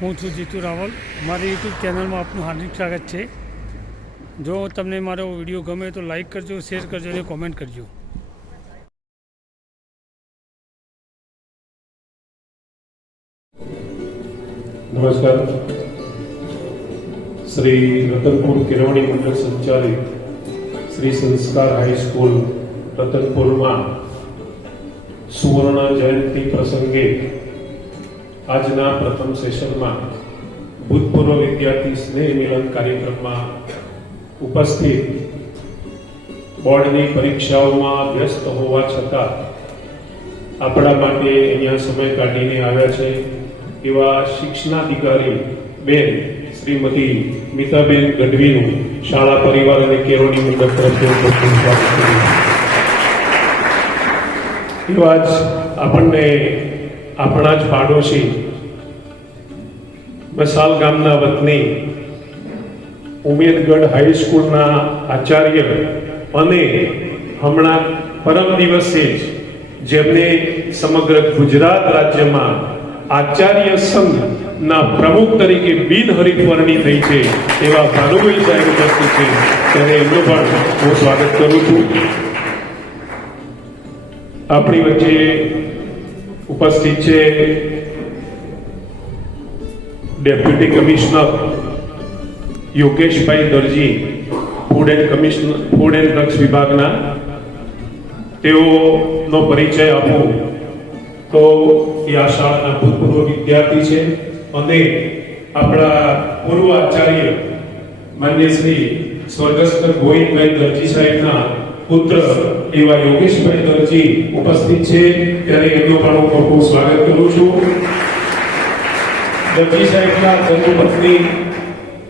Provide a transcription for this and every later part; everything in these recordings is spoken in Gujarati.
હું છું જીતુ રાવલ. મારી યુટ્યુબ ચેનલમાં આપનું હાર્દિક સ્વાગત છે. જો તમને મારો વિડીયો ગમે તો લાઈક કરજો, શેર કરજો અને કોમેન્ટ કરજો. નમસ્કાર. શ્રી રતનપુર કેળવણી મંડળ સંચાલિત શ્રી સંસ્કાર હાઈસ્કૂલ રતનપુરમાં સુવર્ણ જયંતિ પ્રસંગે આજના પ્રથમ સેશનમાં ભૂતપૂર્વ વિદ્યાર્થી સ્નેહ મિલન કાર્યક્રમમાં ઉપસ્થિત બોર્ડની પરીક્ષાઓમાં વ્યસ્ત હોવા છતાં આપણા માટે અહીંયા સમય કાઢીને આવ્યા છે એવા શિક્ષણાધિકારી બેન શ્રીમતી મિતાબેન ગઢવીનું શાળા પરિવાર અને કેળવણી મંડળ તરફથી ખૂબ સ્વાગત કરું. એવા જ આપણને આપણા જ પાડોશી મસાલ ગામના વતની ઉમેદગઢ હાઈસ્કૂલના આચાર્ય અને હમણાં પરમ દિવસે જ જેમને સમગ્ર ગુજરાત રાજ્યમાં આચાર્ય સંઘના પ્રમુખ તરીકે બિનહરીફવરણી થઈ છે એવા ભાનુભાઈ સાહેબ ઉપસ્થિત છે, ત્યારે એમનું પણ હું સ્વાગત કરું છું. આપણી વચ્ચે ઉપસ્થિત છે deputy commissioner Yogeshbhai Darji, food and drugs વિભાગના. તેઓનો પરિચય આપું તો એ આ શાળાના ભૂતપૂર્વ વિદ્યાર્થી છે અને આપણા પૂર્વ આચાર્ય માન્ય શ્રી સ્વર્ગસ્થ ગોવિંદભાઈ દરજી સાહેબના પુત્ર એવા યોગેશભાઈ દરજી ઉપસ્થિત છે, ત્યારે એમનું પણ હું ખૂબ સ્વાગત કરું છું. દરજી સાહેબના ધર્મપત્ની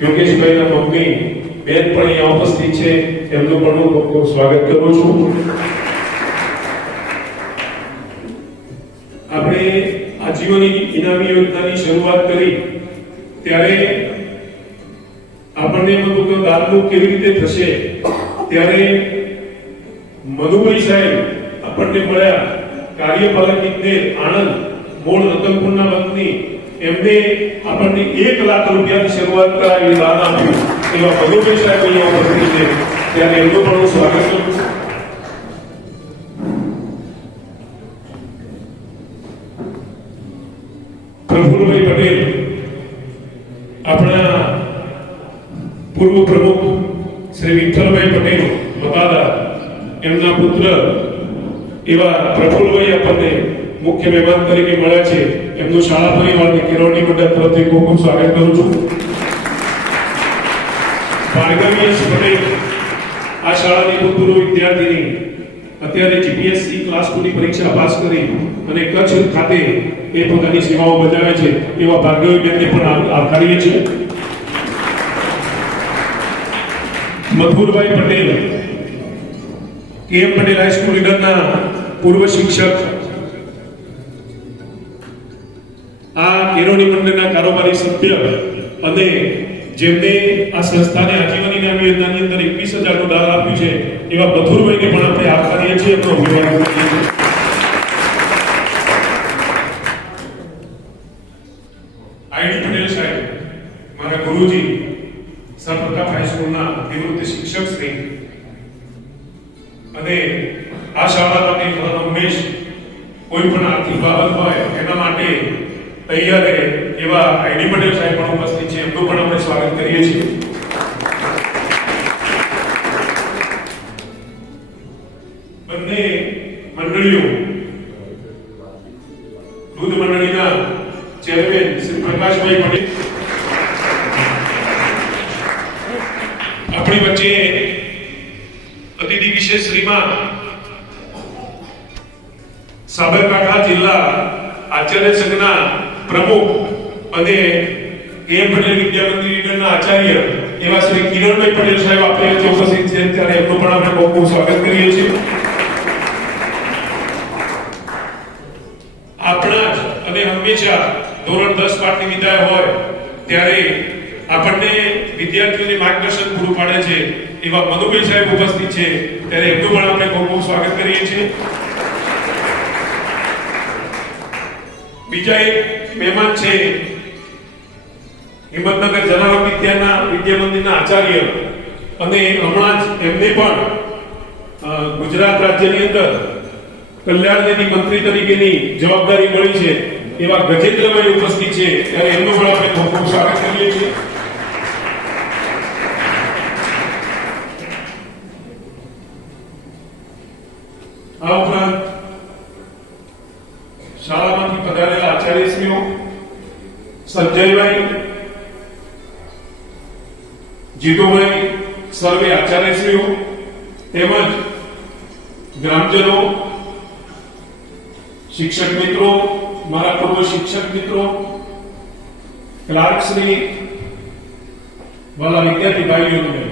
યોગેશભાઈના મમ્મી બેન પણ અહીંયા ઉપસ્થિત છે, એમનું પણ હું ખૂબ સ્વાગત કરું છું. આપણે આજીવન ઇનામી યોજનાની શરૂઆત કરી ત્યારે આપણને એમ હતું કે દાનનું કેવી રીતે થશે, ત્યારે મધુભાઈ સાહેબ આપણને મળ્યા, કાર્યપાલક ઇજનેર આણંદ, મૂળ રતનપુરના વતની. એમને આપણને 1 લાખ રૂપિયાની શરૂઆત કરાવી, દાન આપ્યું એવા મધુભાઈ સાહેબ અહીંયા ઉપસ્થિત છે, ત્યારે એમનું પણ હું સ્વાગત કરું છું. પ્રફુલભાઈ પટેલ આપણા પૂર્વ પ્રમુખ શ્રી વિઠ્ઠલભાઈ પટેલ બતાદા, એમના પુત્ર એવા પ્રફુલભાઈ આપણને મુખ્ય મહેમાન તરીકે મળ્યા છે. એમનું શાળા પરિવાર અને કેળવણી મંડળ તરફથી ખૂબ ખૂબ સ્વાગત કરું છું. ભાર્ગવી પટેલ આ શાળાની ભૂતપૂર્વ વિદ્યાર્થીની, અત્યારે જીપીએસસી ક્લાસ 2 ની પરીક્ષા પાસ કરી અને કચ્છ ખાતે એ પોતાની સેવાઓ બજાવે છે એવા ભાર્ગવીબેનને પણ આવકારીએ છીએ. મથુરભાઈ પટેલ કેએમ પટેલ હાઈસ્કૂલ લીડરના પૂર્વ શિક્ષક, આ કેળવણી મંડળના કારોબારી સભ્ય અને જેમને આ સંસ્થાને આજીવન ઇનામી યોજનાની અંદર 21,000 નું દાન આપ્યું છે એવા મથુરભાઈને પણ આપણે આવકારીએ છીએ. એમનો અભિવાદન કરીએ છીએ. આઈડી પટેલ સાહેબ, મારા ગુરુજી, સરપ્રતાપ હાઈસ્કૂલના નિવૃત્ત શિક્ષક શ્રી અને આ શાળા માટે હંમેશ કોઈ પણ આર્થિક બાબત હોય એના માટે તૈયાર રહે એવા આઈડી પટેલ સાહેબ પણ ઉપસ્થિત છે, એમનું પણ આપણે સ્વાગત કરીએ છીએ. બંને મંડળીઓ, દૂધ મંડળીના ચેરમેન શ્રી પ્રકાશભાઈ પટેલ, આપણી વચ્ચે અતિથિ વિશેષ શ્રીમાં સાબરકાંઠા જિલ્લા આચાર્ય સંઘના પ્રમુખ અને કેએમ પટેલ વિદ્યામંદિરના આચાર્ય એવા શ્રી કિરણભાઈ પટેલ સાહેબ આપણે ઉપસ્થિત છે, ત્યારે એમનું પણ આપણે ખૂબ ખૂબ સ્વાગત કરીએ છીએ. આપણા જ અને હંમેશા ધોરણ 10 પાઠની વિદાય હોય ત્યારે આપણને વિદ્યાર્થીઓને માર્ગદર્શન પૂરું પાડે છે એવા મધુભાઈ સાહેબ ઉપસ્થિત છે, ત્યારે એમનું પણ આપણે ખૂબ ખૂબ સ્વાગત કરીએ છીએ. બીજા એક મહેમાન છે હિંમતનગર જલારામ વિદ્યા મંદિરના આચાર્ય અને હમણાં જ એમને પણ ગુજરાત રાજ્યની અંદર કલ્યાણ નિધિ મંત્રી તરીકેની જવાબદારી મળી છે એવા ગજેન્દ્રભાઈ ઉપસ્થિત છે ત્યારે એમનું પણ આપણે ખૂબ ખૂબ સ્વાગત કરીએ છીએ. આ ઉપરાંત શાળામાંથી પધારેલા આચાર્યશ્રીઓ સંજયભાઈ, જીતુભાઈ, સર્વે આચાર્યશ્રીઓ તેમજ ગ્રામજનો, શિક્ષક મિત્રો, મારા પૂર્વ શિક્ષક મિત્રો, ક્લાર્કશ્રી, વાલા વિદ્યાર્થી ભાઈઓને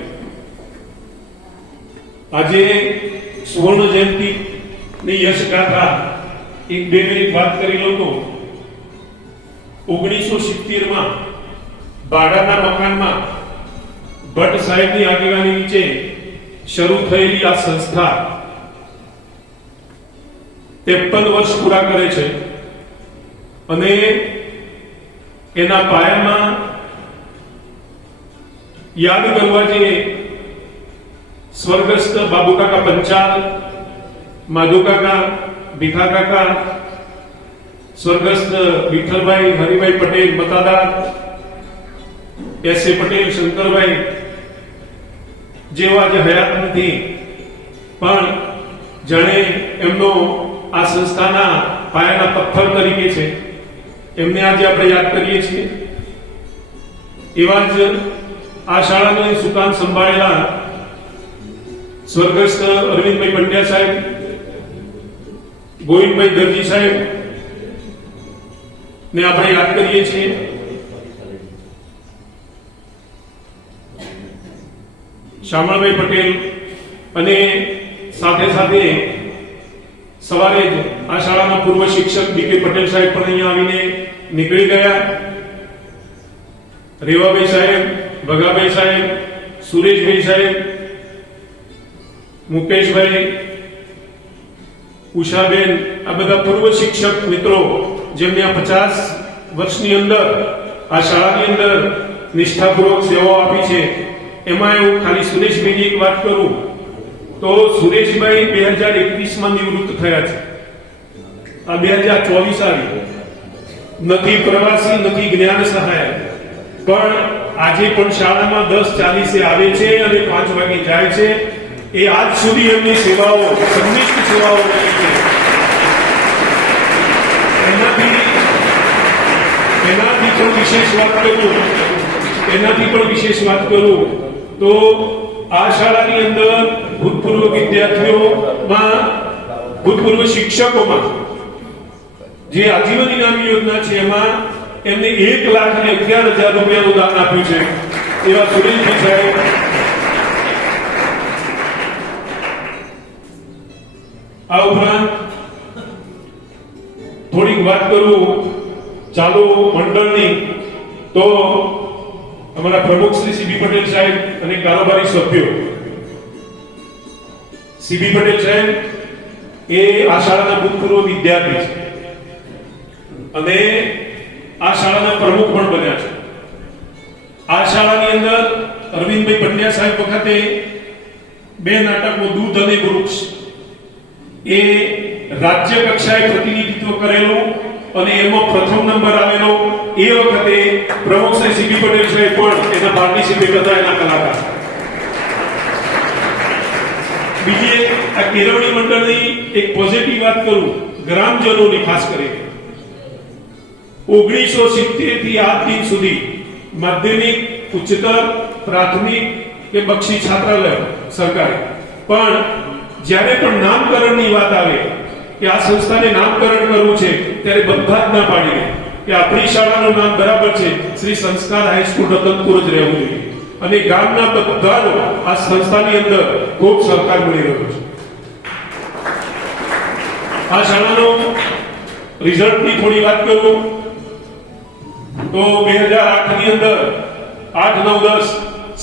આજે સુવર્ણ જયંતિ ની યશ ગાથા એક બે મિનિટ વાત કરી લો તો 1970 માં ભાડાના મકાનમાં ભટ્ટ સાહેબની આગેવાની નીચે શરૂ થયેલી આ સંસ્થા 53 વર્ષ પૂરા કરે છે અને એના પાયામાં યાદ કરવા જે સ્વર્ગસ્થ બાબુકાકા પંચાલ, માધુકાકા, ભીખાકાકા, સ્વર્ગસ્થ વિઠ્ઠલભાઈ હરિભાઈ પટેલ મતાદાર, એસ એ પટેલ શંકરભાઈ જેવા જે હયાત નથી પણ જાણે એમનો આ સંસ્થાના પાયાના પથ્થર તરીકે છે, એમને આજે આપણે યાદ કરીએ છીએ. એવા જ આ શાળાને સુકાન સંભાળેલા સ્વર્ગસ્થ અરવિંદભાઈ પંડ્યા સાહેબ, ગોવિંદભાઈ દરજી સાહેબ ને આપણે યાદ કરીએ છીએ. શામળભાઈ પટેલ અને સાથે સાથે સવારે જ આ શાળાના પૂર્વ શિક્ષક બીકે પટેલ સાહેબ પણ અહીંયા આવીને નીકળી ગયા. રેવાભાઈ સાહેબ, ભગાભાઈ સાહેબ, સુરેશભાઈ સાહેબ, મુકેશભાઈ, ઉષાબેન, આ બધા પૂર્વ શિક્ષક મિત્રો જેમને આ 50 વર્ષની અંદર આ શાળાની અંદર નિષ્ઠાપૂર્વક સેવાઓ આપી છે. એમાં એવું ખાલી સુરેશભાઈની એક વાત કરું તો સુરેશભાઈ 2021 માં નિવૃત્ત થયા છે. આ 2024 આવી, નથી પ્રવાસી, નથી જ્ઞાન સહાયક, પણ આજે પણ શાળામાં 10:40 આવે છે અને 5 વાગે જાય છે. એ આજ સુધી એમની સેવાઓ, સંનિષ્ઠ સેવાઓ કરી છે. એનાથી પણ વિશેષ વાત કરું તો આ શાળાની અંદર ભૂતપૂર્વ વિદ્યાર્થીઓમાં, ભૂતપૂર્વ શિક્ષકોમાં જે આજીવન ઇનામ યોજના છે એમાં એમને 1,11,000 રૂપિયાનું દાન આપ્યું છે. એવા સુરેશભાઈ સાહેબ, આ ઉપરાંત થોડીક વાત કરું ચાલુ મંડળની તો અમારા પ્રમુખ શ્રી સીબી પટેલ સાહેબ અને કારોબારી સભ્યો. સીબી પટેલ સાહેબ એ આ શાળાના ભૂતપૂર્વ વિદ્યાર્થી છે અને આ શાળાના પ્રમુખ પણ બન્યા છે. આ શાળાની અંદર અરવિંદભાઈ પંડ્યા સાહેબ વખતે 2 નાટકો દૂધ અને વૃક્ષ એ રાજ્ય કક્ષાએ પ્રતિનિધિત્વ કરેલું અને એમાં પ્રથમ નંબર આવેલો. એ વખતે પ્રમુખ શ્રી સીબી પટેલ સાહેબ પણ એના પાર્ટિસિપેટ હતા, એના કલાકાર. બીજી આ કેળવણી મંડળની એક પોઝિટિવ વાત કરું ગ્રામજનોની ખાસ કરીને 1970 થી આજ દિન સુધી માધ્યમિક, ઉચ્ચતર, પ્રાથમિક કે બક્ષી છાત્રાલય સરકારી, પણ જ્યારે પણ નામકરણની વાત આવે કે આ સંસ્થાને નામકરણ કરવું છે ત્યારે બધા જ ના પાડી દે કે આપણી શાળાનું નામ બરાબર છે, શ્રી સંસ્કાર હાઈસ્કૂલ રતનપુર જ રહેવું જોઈએ. અને ગામના બધાનો આ સંસ્થાની અંદર ખૂબ સહકાર મળી રહ્યો છે. આ શાળાનો રિઝલ્ટની થોડી વાત કરું તો 2008 ની અંદર 8, 9, 10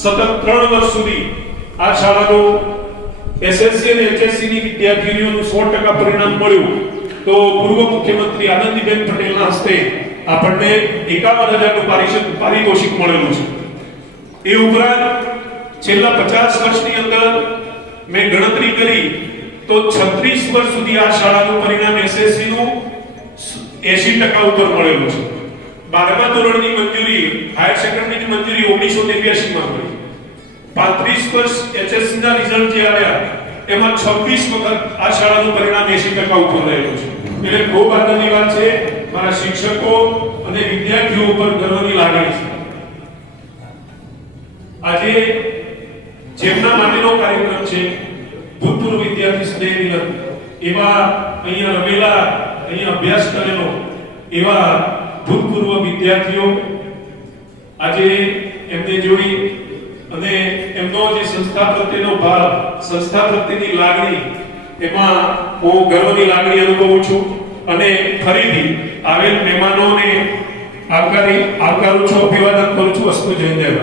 સતત 3 વર્ષ સુધી આ શાળાનો એસએસસી અને એચએસસી ની વિદ્યાર્થીઓનું 100% પરિણામ મળ્યું. તો પૂર્વ મુખ્યમંત્રી આનંદીબેન પટેલના હસ્તે આપણને 51,000નું પારિતોષિક મળેલું છે. એ ઉપરાંત છેલ્લા 50 વર્ષની અંદર મેં ગણતરી કરી તો 36 વર્ષ સુધી આ શાળાનું પરિણામ એસએસસી નું 80% ઉપર મળેલું છે. 12મા ધોરણની મંજૂરી, હાયર સેકન્ડરીની મંજૂરી 1983 માં મળી. 35 વર્ષ એચએસસી ના રિઝલ્ટ જે આવ્યા એમાં 26 વખત આ શાળાનું પરિણામ 80% ઉપર રહેલું છે. એટલે ખૂબ આનંદની વાત છે. મારા શિક્ષકો અને વિદ્યાર્થીઓ ઉપર ગર્વની લાગણી છે. આજે જેમના માટેનો કાર્યક્રમ છે ભૂતપૂર્વ વિદ્યાર્થી સ્નેહ મિલન, એવા અહીંયા રમેલા, અહીંયા અભ્યાસ કરેલો એવા ભૂતપૂર્વ વિદ્યાર્થીઓ આજે એમને જોઈ અને એમનો જે સંસ્થા પ્રત્યેનો ભાવ, સંસ્થા પ્રત્યેની લાગણી, એમાં હું ગર્વની લાગણી અનુભવું છું. અને ફરીથી આવેલ મહેમાનોને આવકારું છું, અભિવાદન કરું છું. અસ્તુ જય દેવ.